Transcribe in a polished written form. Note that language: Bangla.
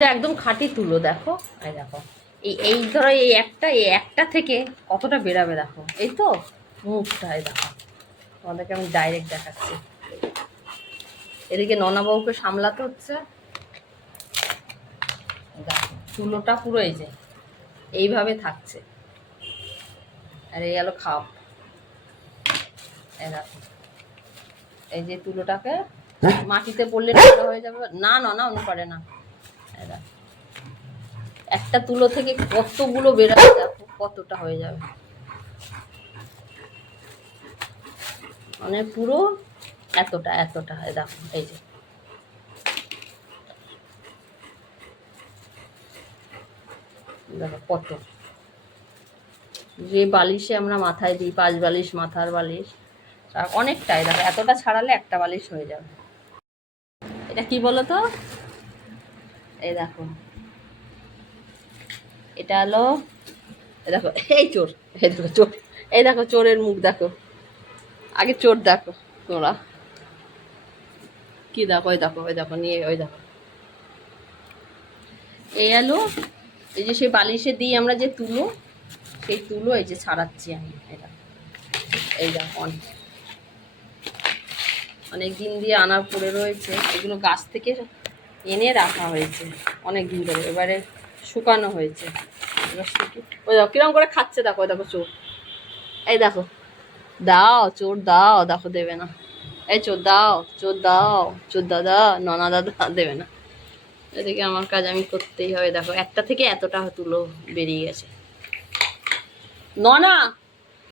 একদম খাঁটি তুলো, দেখো এই দেখো, এই ধরো এই একটা থেকে কতটা বেরাবে দেখো, এই তো মুখটা, এই দেখো তোমাদেরকে আমি ডাইরেক্ট দেখাচ্ছি। এদিকে ননাবাবুকে সামলাতে হচ্ছে, দেখো তুলোটা পুরো এই যে এইভাবে থাকছে, আর এই গেল খাপ। এই দেখো, এই যে তুলোটাকে মাটিতে পড়লে নোংরা হয়ে যাবে, না না অন্য করে না। এই দেখো একটা তুলো থেকে কতগুলো বেরাবে, দেখো কতটা হয়ে যাবে, মানে পুরো এতটা এতটা। দেখো এই যে দেখো কত, যে বালিশে আমরা মাথায় দিই, 5 বালিশ, মাথার বালিশ অনেকটাই, দেখো এতটা ছাড়ালে একটা বালিশ হয়ে যাবে। এটা কি বলো তো, এই দেখো এটা হলো, এই দেখো এই চোর, এই দেখো চোর, এই দেখো চোরের মুখ দেখো, আগে চোর দেখো তোমরা, কি দেখো, ওই দেখো, ওই দেখো নিয়ে, ওই দেখো এই এলো, এই যে সেই বালিশে দিই আমরা যে তুলো, সেই তুলো এই যে ছাড়াচ্ছি আমি, এটা এই দেখো অনেক দিন দিয়ে আনা পড়ে রয়েছে, এগুলো গাছ থেকে এনে রাখা হয়েছে অনেক দিন ধরে, এবারে শুকানো হয়েছে। ওই দেখো কিরম করে খাচ্ছে, দেখো ওই দেখো চোর, এই দেখো দাও চোর দাও, দেখো দেবে না, এই চোর দাও, চোর দাও, চোর দাদা, ননা দাদা দেবে না। এদিকে আমার কাজ আমি করতেই হবে, দেখো একটা থেকে এতটা তুলো বেরিয়ে গেছে। ননা